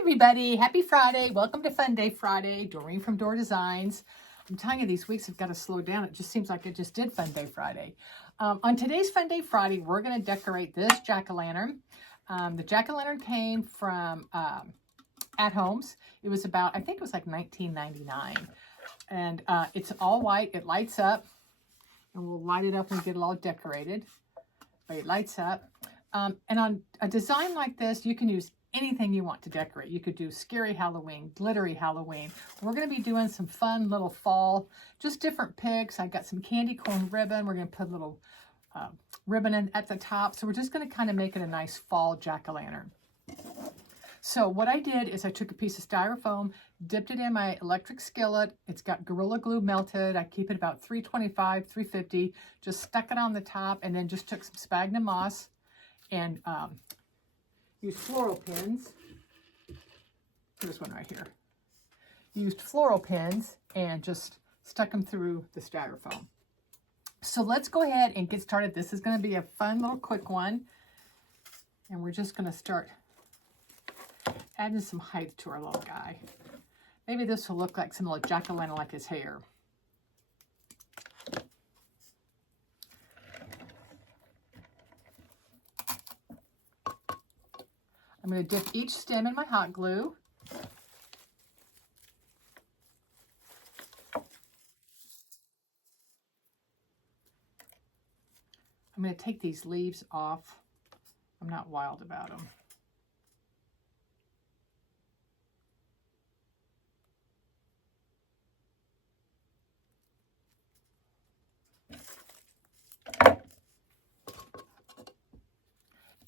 everybody, happy Friday. Welcome to Fun Day Friday. Doreen from Door Designs. I'm telling you, these weeks have got to slow down. It just seems like it just did Fun Day Friday. On today's Fun Day Friday, we're going to decorate this jack-o'-lantern. The jack-o'-lantern came from At Homes. It was about, I think it was like $19.99. And it's all white. It lights up. And we'll light it up when we get it all decorated. But it lights up. And on a design like this, you can use anything you want to decorate. You could do scary Halloween, glittery Halloween. We're going to be doing some fun little fall, just different picks. I got some candy corn ribbon. We're going to put a little ribbon in at the top. So we're just going to kind of make it a nice fall jack-o'-lantern. So what I did is I took a piece of Styrofoam, dipped it in my electric skillet. It's got Gorilla Glue melted. I keep it about 325, 350. Just stuck it on the top and then just took some sphagnum moss and used floral pins. Here's one right here. Used floral pins and just stuck them through the Styrofoam. So let's go ahead and get started. This is going to be a fun little quick one. And we're just going to start adding some height to our little guy. Maybe this will look like some little jack-o'-lantern like his hair. I'm going to dip each stem in my hot glue. I'm going to take these leaves off. I'm not wild about them.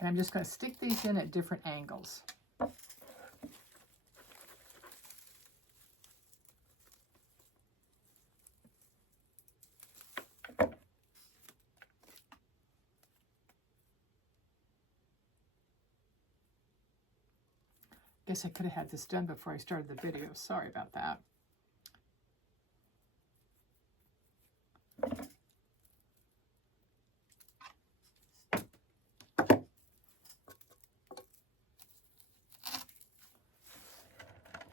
And I'm just going to stick these in at different angles. Guess I could have had this done before I started the video. Sorry about that.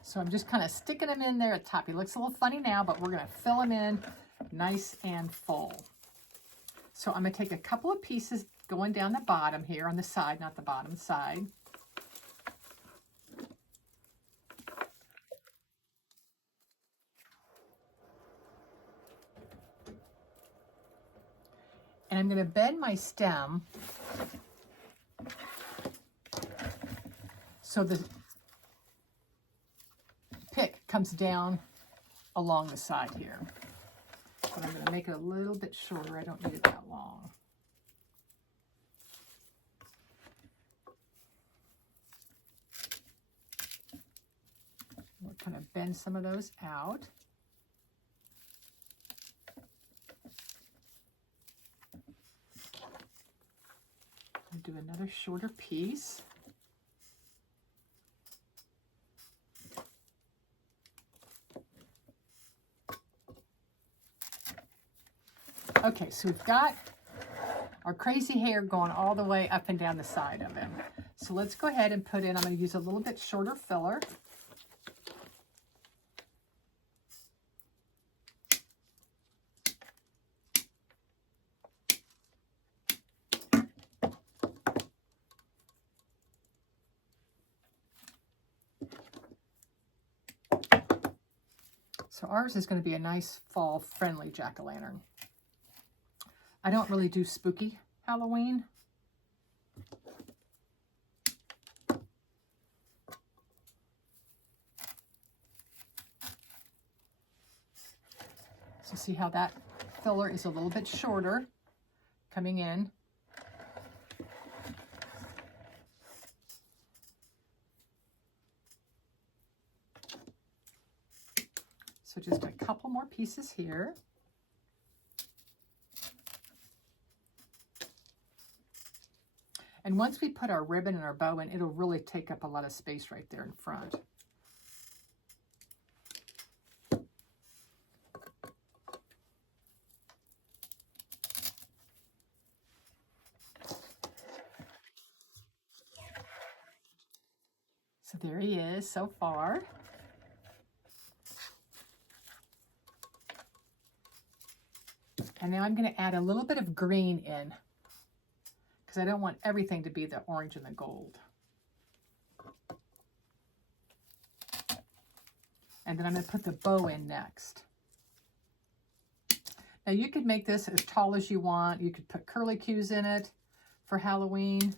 So I'm just kind of sticking them in there at the top. He looks a little funny now, but we're going to fill him in nice and full. So I'm going to take a couple of pieces going down the bottom here on the side, not the bottom side. And I'm going to bend my stem so the pick comes down along the side here. But I'm going to make it a little bit shorter. I don't need it that long. We'll kind of bend some of those out. I'll do another shorter piece. Okay, so we've got our crazy hair going all the way up and down the side of him. So let's go ahead and put in, I'm going to use a little bit shorter filler. So ours is going to be a nice fall-friendly jack-o'-lantern. I don't really do spooky Halloween. So see how that filler is a little bit shorter coming in. So just a couple more pieces here. And once we put our ribbon and our bow in, it'll really take up a lot of space right there in front. So there he is so far. And now I'm going to add a little bit of green in because I don't want everything to be the orange and the gold. And then I'm going to put the bow in next. Now you could make this as tall as you want. You could put curlicues in it for Halloween.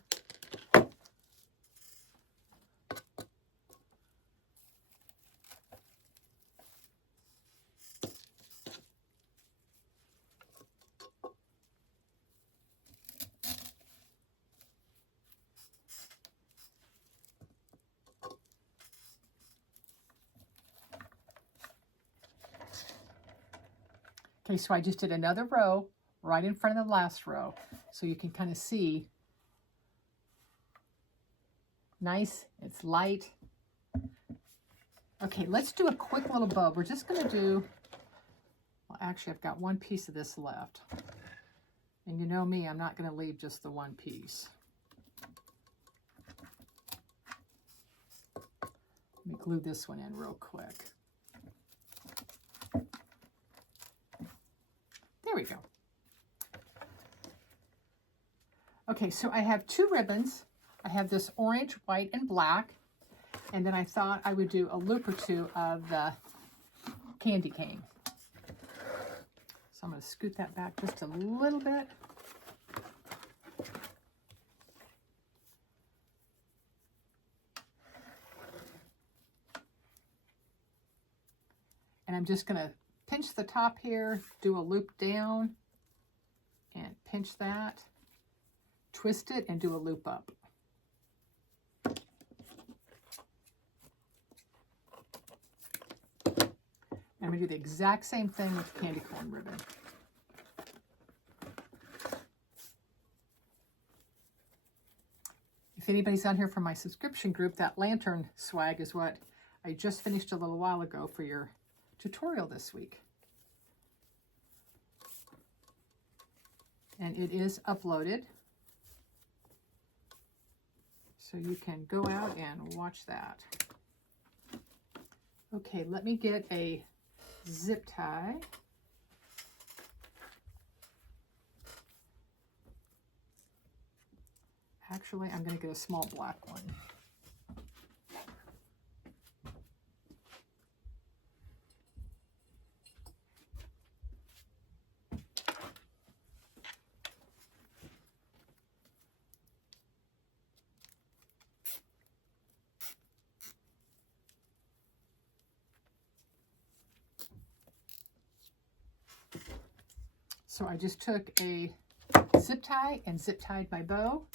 Okay, so I just did another row right in front of the last row, so you can kind of see. Nice, it's light. Okay, let's do a quick little bow. We're just going to do, well, actually, I've got one piece of this left. And you know me, I'm not going to leave just the one piece. Let me glue this one in real quick. There we go. Okay, so I have two ribbons. I have this orange, white, and black. And then I thought I would do a loop or two of the candy cane. So I'm going to scoot that back just a little bit. And I'm just going to pinch the top here, do a loop down, and pinch that, twist it, and do a loop up. I'm going to do the exact same thing with the candy corn ribbon. If anybody's on here from my subscription group, that lantern swag is what I just finished a little while ago for your tutorial this week. And it is uploaded, so you can go out and watch that. Okay, let me get a zip tie. Actually, I'm going to get a small black one. So I just took a zip tie and zip tied my bow.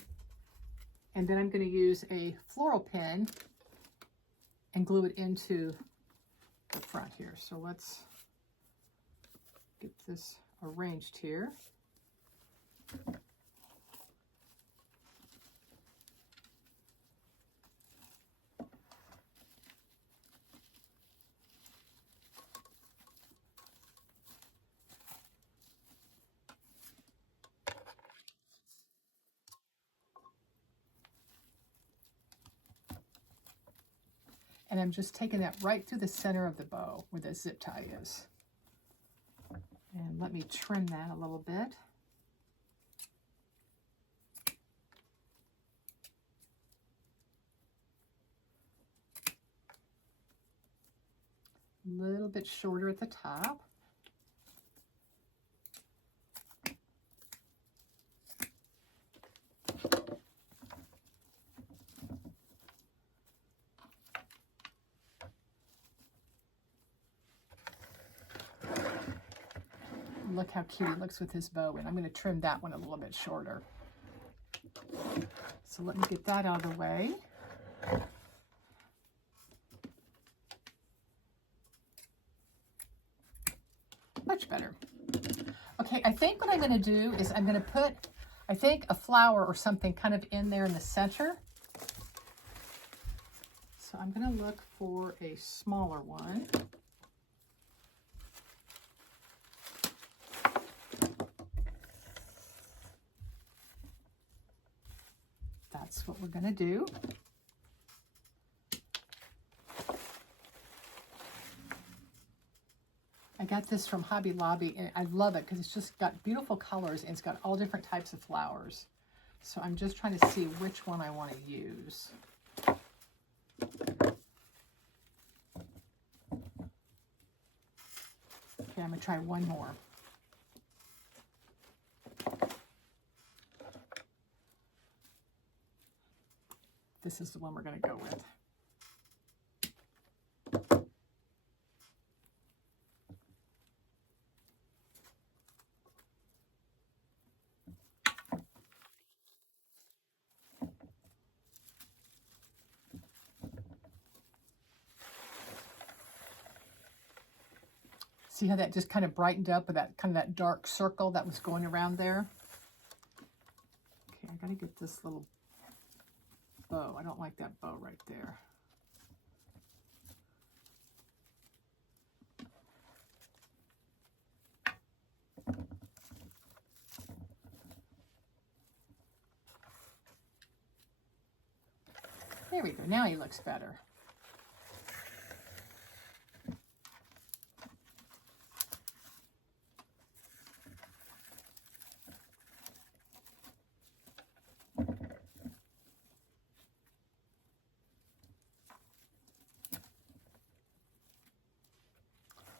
And then I'm going to use a floral pin and glue it into the front here. So let's get this arranged here. And I'm just taking that right through the center of the bow where the zip tie is. And let me trim that a little bit. A little bit shorter at the top. Look how cute it looks with his bow, and I'm going to trim that one a little bit shorter. So let me get that out of the way. Much better. Okay, I think what I'm going to do is I'm going to put, I think, a flower or something kind of in there in the center. So I'm going to look for a smaller one. That's what we're going to do. got this from Hobby Lobby, and I love it because it's just got beautiful colors and it's got all different types of flowers. So I'm just trying to see which one I want to use. Okay, I'm going to try one more. This is the one we're going to go with. See how that just kind of brightened up with that kind of that dark circle that was going around there? Okay, I gotta get this little bow. I don't like that bow right there. There we go. Now he looks better.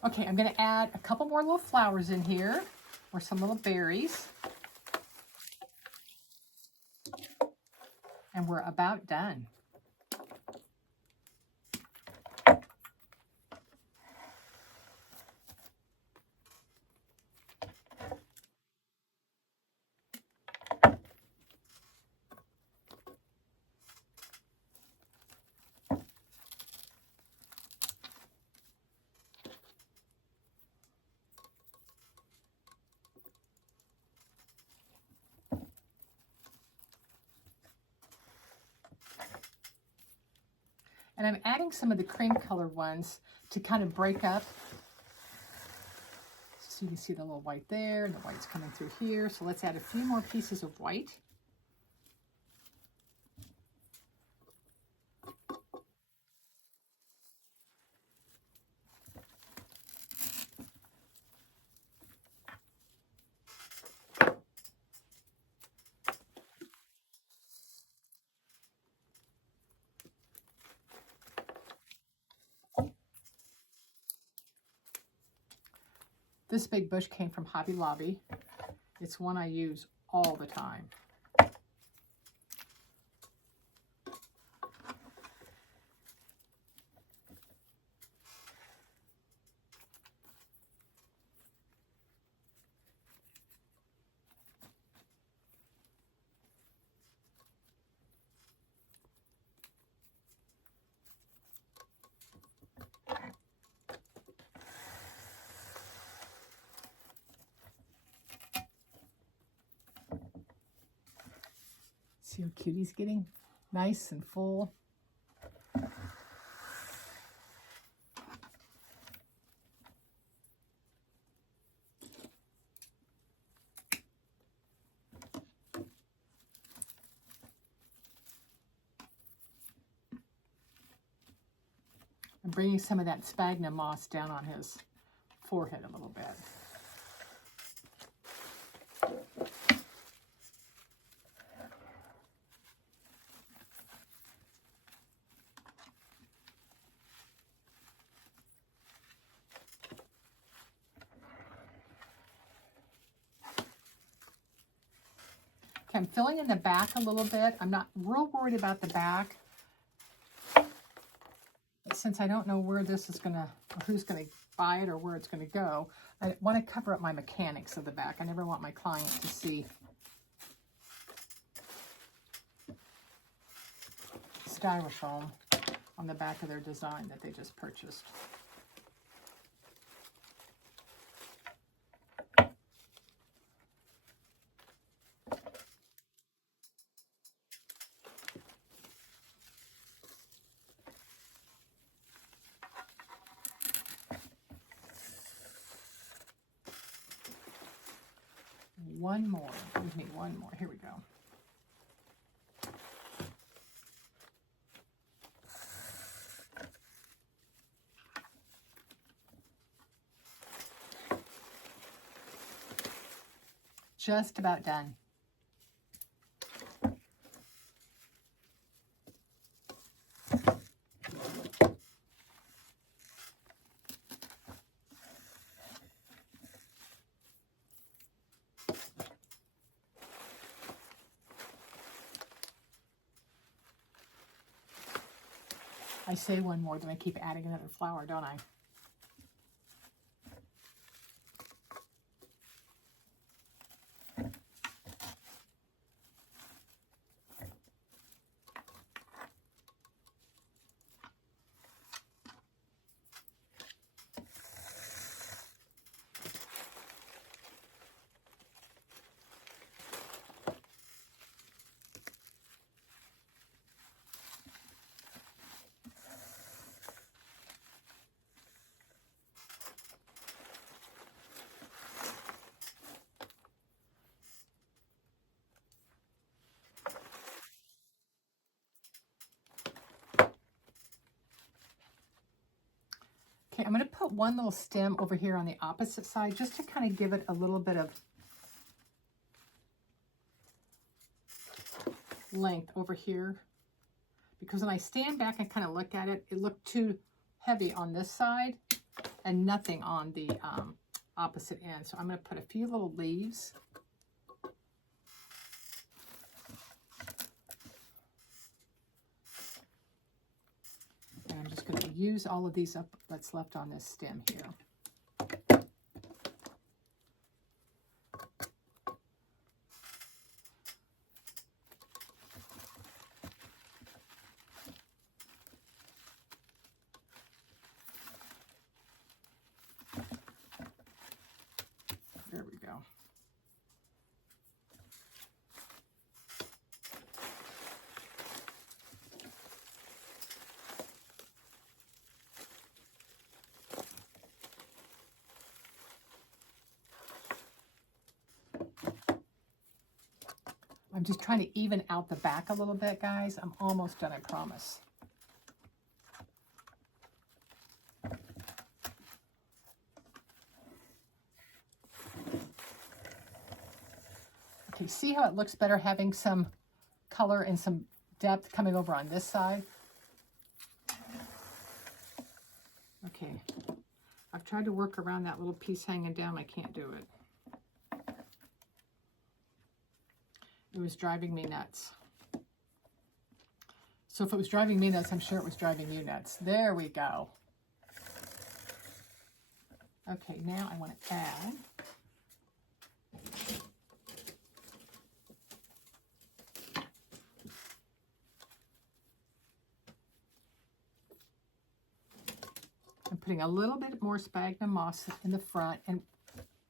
Okay, I'm going to add a couple more little flowers in here, or some little berries. And we're about done. And I'm adding some of the cream colored ones to kind of break up. So you can see the little white there, and the white's coming through here. So let's add a few more pieces of white. This big bush came from Hobby Lobby. It's one I use all the time. See how cute he's getting? Nice and full. I'm bringing some of that sphagnum moss down on his forehead a little bit. Okay, I'm filling in the back a little bit. I'm not real worried about the back, since I don't know where this is gonna, or who's gonna buy it or where it's gonna go. I want to cover up my mechanics of the back. I never want my client to see Styrofoam on the back of their design that they just purchased. One more. Give me one more. Here we go. just about done. I say one more, then I keep adding another flower, don't I? Okay, I'm going to put one little stem over here on the opposite side just to kind of give it a little bit of length over here. Because when I stand back and kind of look at it, it looked too heavy on this side and nothing on the opposite end. So I'm going to put a few little leaves. And I'm just going to use all of these up that's left on this stem here. There we go. I'm just trying to even out the back a little bit, guys. I'm almost done, I promise. Okay, see how it looks better having some color and some depth coming over on this side? Okay, I've tried to work around that little piece hanging down. I can't do it. It was driving me nuts. So if it was driving me nuts, I'm sure it was driving you nuts. There we go. Okay, now I want to add I'm putting a little bit more sphagnum moss in the front, and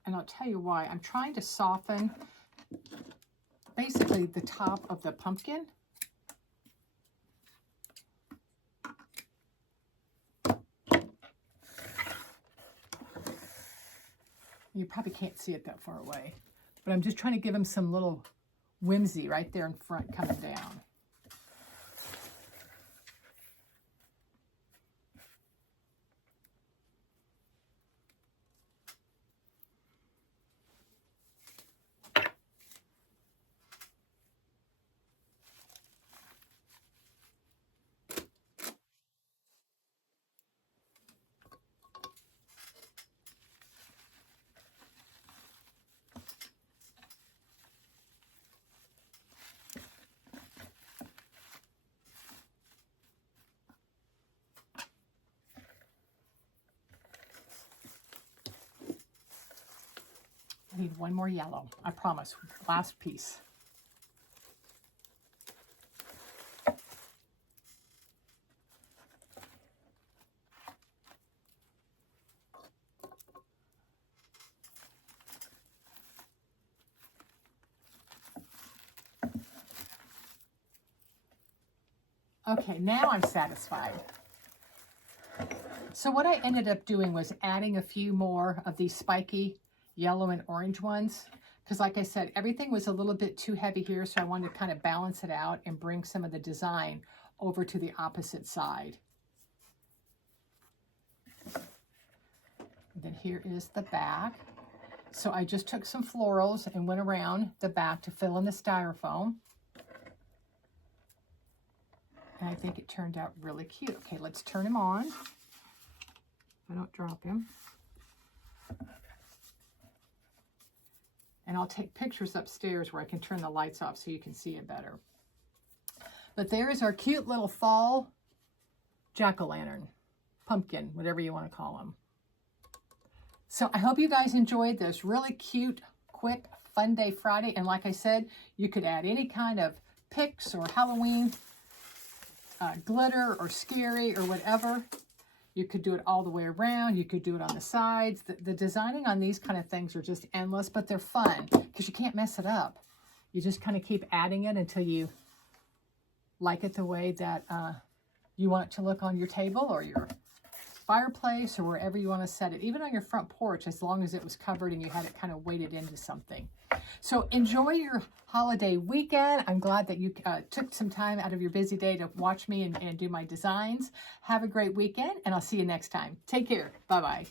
I'll tell you why. I'm trying to soften basically the top of the pumpkin. You probably can't see it that far away, but I'm just trying to give him some little whimsy right there in front coming down. I need one more yellow, I promise. Last piece. Okay, now I'm satisfied. So what I ended up doing was adding a few more of these spiky yellow and orange ones, because like I said, everything was a little bit too heavy here, so I wanted to kind of balance it out and bring some of the design over to the opposite side. And then here is the back. So I just took some florals and went around the back to fill in the styrofoam. And I think it turned out really cute. Okay, let's turn him on. I don't drop him. And I'll take pictures upstairs where I can turn the lights off so you can see it better. But there is our cute little fall jack-o'-lantern, pumpkin, whatever you want to call them. So I hope you guys enjoyed this really cute, quick, fun day Friday. And like I said, you could add any kind of picks or Halloween glitter or scary or whatever. You could do it all the way around. You could do it on the sides. The designing on these kind of things are just endless, but they're fun because you can't mess it up. You just kind of keep adding it until you like it the way that you want it to look on your table or your fireplace or wherever you want to set it. Even on your front porch, as long as it was covered and you had it kind of weighted into something. So enjoy your holiday weekend. I'm glad that you took some time out of your busy day to watch me and do my designs. Have a great weekend, and I'll see you next time. Take care. Bye-bye.